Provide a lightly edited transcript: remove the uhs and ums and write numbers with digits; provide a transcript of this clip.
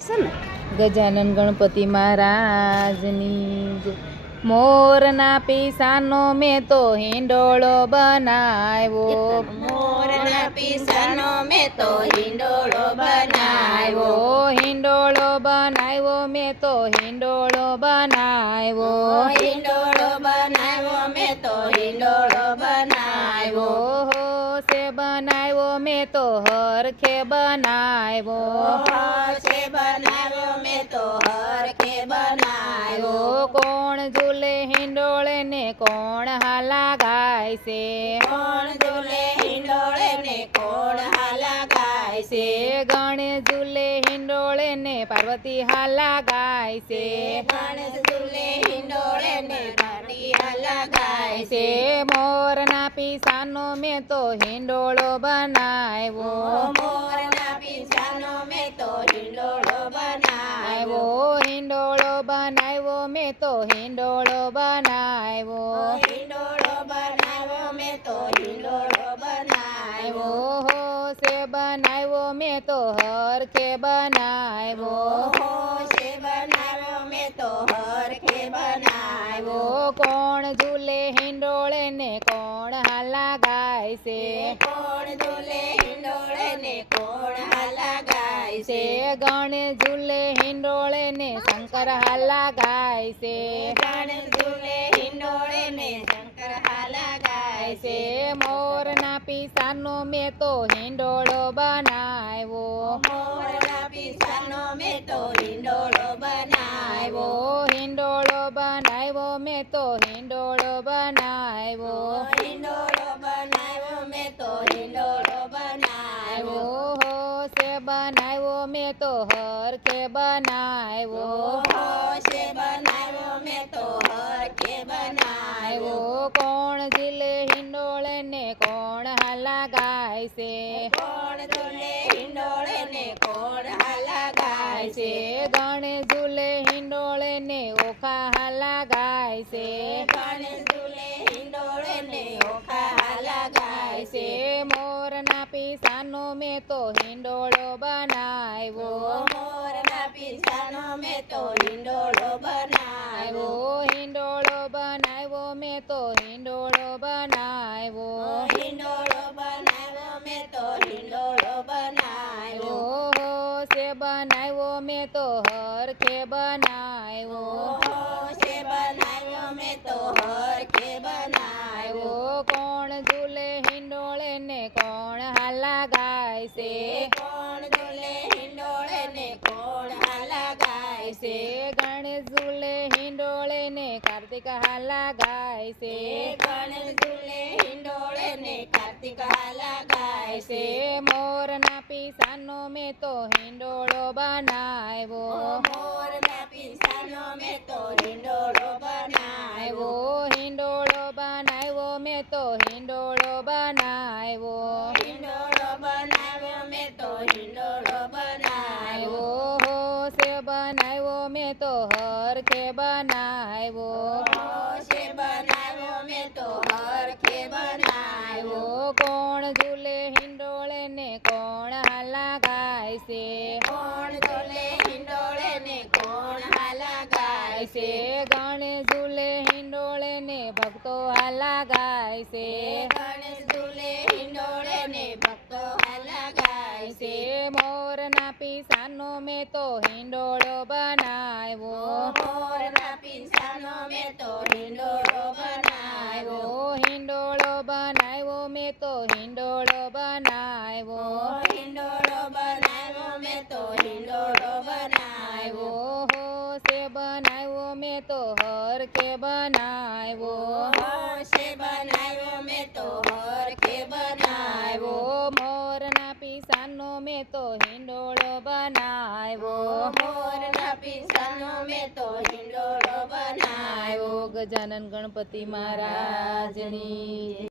ગજાનન ગણપતિ મહારાજની જય. મોરના પીસાનો મેં તો હિંડોળો બનાવ્યો. મોરના પીસાનો મેં તો હિંડોળો બનાવ્યો. હિંડોળો બનાવ્યો મેં તો હિંડોળો બનાવ્યો. હિંડોળો બનાવ્યો મેં તો હિંડોળો બનાવ્યો. છે બનાવ્યો મેં તો હરખે બનાવ્યો. છે બનાવ્યો મેં તો હરખે બનાવ્યો. કોણ ઝૂલે હિંડોળે ને કોણ હાલા ગાય છે. કોણ ઝૂલે હિંડોળે ને કોણ હાલા ગાય છે. ગણેશ ઝૂલે હિંડોળે ને પાર્વતી હાલા ગાય છે. ગણેશ ઝૂલે હિંડોળે ને પાર્વતી હાલા ગાય છે. મોરના પીસાનો મેં તો હિંડોળો બનાવ્યો. મોરના પીસાનો મેં તો હિંડોળો બનાવ્યો. હિંડોળો બનાવ્યો મેં તો હિંડોળો બનાવ્યો. હિંડોળો બનાવ્યો મેં તો હિંડોળો બનાવ્યો. છે બનાવ્યો મેં તો હરખે બનાવ્યો. છે બનાવ્યો મેં તો હરખે બનાવ્યો. કોણ ઝૂલે હિંડોળે ને કોણ હાલા ગાય છે. કોણ ઝૂલે હિંડોળે ને કોણ હાલા ગાય છે. ગણેશ ઝૂલે હિંડોળે ને શંકર હાલા ગાય છે. ગણેશ ઝૂલે હિંડોળે ને શંકર હાલા ગાય છે. મોરના પીસાનો મેં તો હિંડોળો બનાવ્યો. મોરના પીસાનો મેં તો હિંડોળો બનાવ્યો. હિંડોળો બનાવ્યો મેં તો હિંડોળો બનાવ્યો. હિંડોળો બનાવ્યો મેં તો હિંડોળો બનાવ્યો. છે બનાવ્યો મેં તો હરખે બનાવ્યો. છે બનાવ્યો મેં તો હરખે બનાવ્યો. કોણ ઝીલે હિંડોળે ને કોણ હાલા ગાય છે. કોણ ઝૂલે હિંડોળે ને કોણ હાલા ગાય છે. ગણેશ ઝૂલે હિંડોળે ને ઓખા હાલા ગાય છે. ગણેશ ઝૂલે હિંડોળે ને ઓખા હાલા ગાય છે. મોરના પીસાનો મેં તો હિંડોળો બનાવ્યો. મોરના પીસાનો મેં તો હિંડોળો બનાવ્યો. હિંડોળો બનાવ્યો મેં તો હિંડોળો બનાવ્યો. હિંડોળો બનાવ્યો મેં તો હિંડોળો બનાવ્યો. છે બનાવ્યો મેં તો હરખે બનાવ્યો. છે બનાવ્યો મેં તો હરખે બનાવ્યો. કોણ ઝૂલે હિંડોળે ને કોણ હાલા ગાય છે. કોણ ઝૂલે હિંડોળે ને કોણ હાલા ગાય છે. ગણેશ ઝૂલે હિંડોળે ને કાર્તિક હાલા ગાય છે. ગણેશ ઝૂલે હિંડોળે ને કાર્તિક હાલા ગાય છે. મોરના પીસાનો મેં તો હિંડોળો બનાવ્યો. મોરના પીસાનો મેં તો હિંડોળો બનાવ્યો. હિંડોળો બનાવ્યો મેં તો હિંડોળો બનાવ્યો. હિંડોળો બનાવ્યો મેં તો હિંડોળો બનાવ્યો. છે બનાવ્યો મેં તો હરખે બનાવ્યો. છે બનાવ્યો મેં તો હરખે બનાવ્યો. કોણ ઝૂલે હિંડોળે ને કોણ હાલા ગાય છે. કોણ ઝૂલે હિંડોળે ને કોણ હાલા ગાય છે. ગણેશ ઝૂલે હિંડોળે ને ભક્તો હાલા ગાય છે. ગણેશ ઝૂલે હિંડોળે ને ભક્તો હાલા ગાય છે. મોરના પીસાનો મેં તો હિંડોળો બનાવ્યો. મોરના પીસાનો મેં તો હિંડોળો બનાવ્યો. હિંડોળો બનાવ્યો મેં તો હિંડોળો બનાવ્યો. હિંડોળો બનાવ્યો મેં તો હિંડોળો બનાવ્યો. છે બનાવ્યો મેં તો હરખે બનાવ્યો. છે બનાવ્યો મેં તો હરખે બનાવ્યો. મોરના પીસાનો મેં તો હિંડોળો બનાવ્યો. મોરના પીસાનો મેં તો હિંડોળો બનાવ્યો. ગજાનન ગણપતિ મહારાજની